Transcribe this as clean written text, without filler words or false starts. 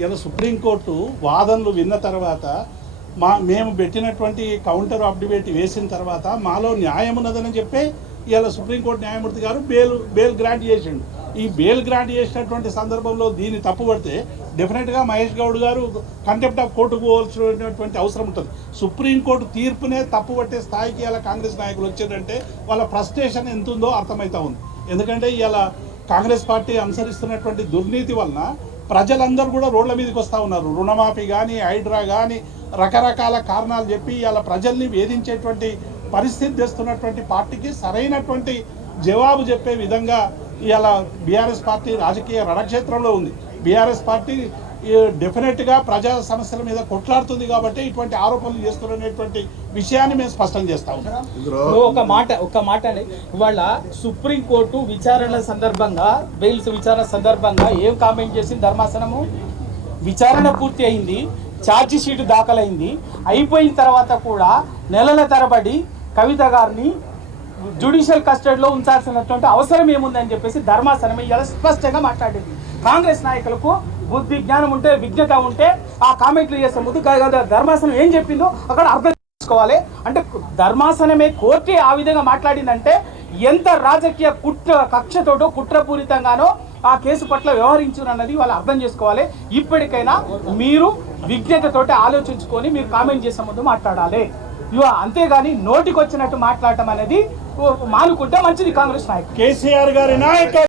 ఇలా సుప్రీంకోర్టు వాదనలు విన్న తర్వాత మేము పెట్టినటువంటి కౌంటర్ ఆఫ్ డిబేట్ వేసిన తర్వాత మాలో న్యాయం ఉన్నదని చెప్పి ఇలా సుప్రీంకోర్టు న్యాయమూర్తి గారు బెయిల్ గ్రాంట్ చేసిండు. ఈ బెయిల్ గ్రాంట్ చేసినటువంటి సందర్భంలో దీన్ని తప్పుపడితే డెఫినెట్గా మహేష్ గౌడ్ గారు కంటెంప్ట్ ఆఫ్ కోర్టుకు పోవాల్సినటువంటి అవసరం ఉంటుంది. సుప్రీంకోర్టు తీర్పునే తప్పుపట్టే స్థాయికి ఇలా కాంగ్రెస్ నాయకులు వచ్చారంటే వాళ్ళ ఫ్రస్ట్రేషన్ ఎంత ఉందో అర్థమవుతా ఉంది. ఎందుకంటే ఇలా కాంగ్రెస్ పార్టీ అనుసరిస్తున్నటువంటి దుర్నీతి వలన ప్రజలందరూ కూడా రోడ్ల మీదకి వస్తూ ఉన్నారు. రుణమాఫీ కానీ హైడ్రా కానీ రకరకాల కారణాలు చెప్పి ఇలా ప్రజల్ని వేధించేటువంటి పరిస్థితి తెస్తున్నటువంటి పార్టీకి సరైనటువంటి జవాబు చెప్పే విధంగా ఇలా బీఆర్ఎస్ పార్టీ రాజకీయ రణక్షేత్రంలో ఉంది. బీఆర్ఎస్ పార్టీ డెఫినెట్గా ప్రజా సమస్యల మీద కొట్లాడుతుంది కాబట్టి ఇటువంటి ఆరోపణలు చేస్తున్నటువంటి విషయాన్ని మేము స్పష్టం చేస్తా ఉన్నాం. ఒక మాట ఇవాళ సుప్రీంకోర్టు విచారణ సందర్భంగా బెయిల్స్ విచారణ సందర్భంగా ఏం కామెంట్ చేసింది ధర్మాసనము? విచారణ పూర్తి అయింది, ఛార్జీ షీట్ దాఖలైంది, అయిపోయిన తర్వాత కూడా నెలల తరబడి కవిత గారిని జ్యుడిషియల్ కస్టడీలో ఉంచాల్సినటువంటి అవసరం ఏముందని చెప్పేసి ధర్మాసనం ఇలా స్పష్టంగా మాట్లాడింది. కాంగ్రెస్ నాయకులకు బుద్ధి జ్ఞానం ఉంటే విజ్ఞత ఉంటే ఆ కామెంట్లు చేసే ముందు ధర్మాసనం ఏం చెప్పిందో అక్కడ అర్థం చేసుకోవాలి. అంటే ధర్మాసనమే కోర్టే ఆ విధంగా మాట్లాడిందంటే ఎంత రాజకీయ కక్షతోటో కుట్రపూరితంగానో ఆ కేసు పట్ల వ్యవహరించునన్నది వాళ్ళు అర్థం చేసుకోవాలి. ఇప్పటికైనా మీరు విజ్ఞతతోటి ఆలోచించుకొని మీరు కామెంట్ చేసే ముందు మాట్లాడాలి. అంతేగాని నోటికి వచ్చినట్టు మాట్లాడటం అనేది మానుకుంటే మంచిది. కాంగ్రెస్ నాయకులు కేసీఆర్ గారి నాయకత్వం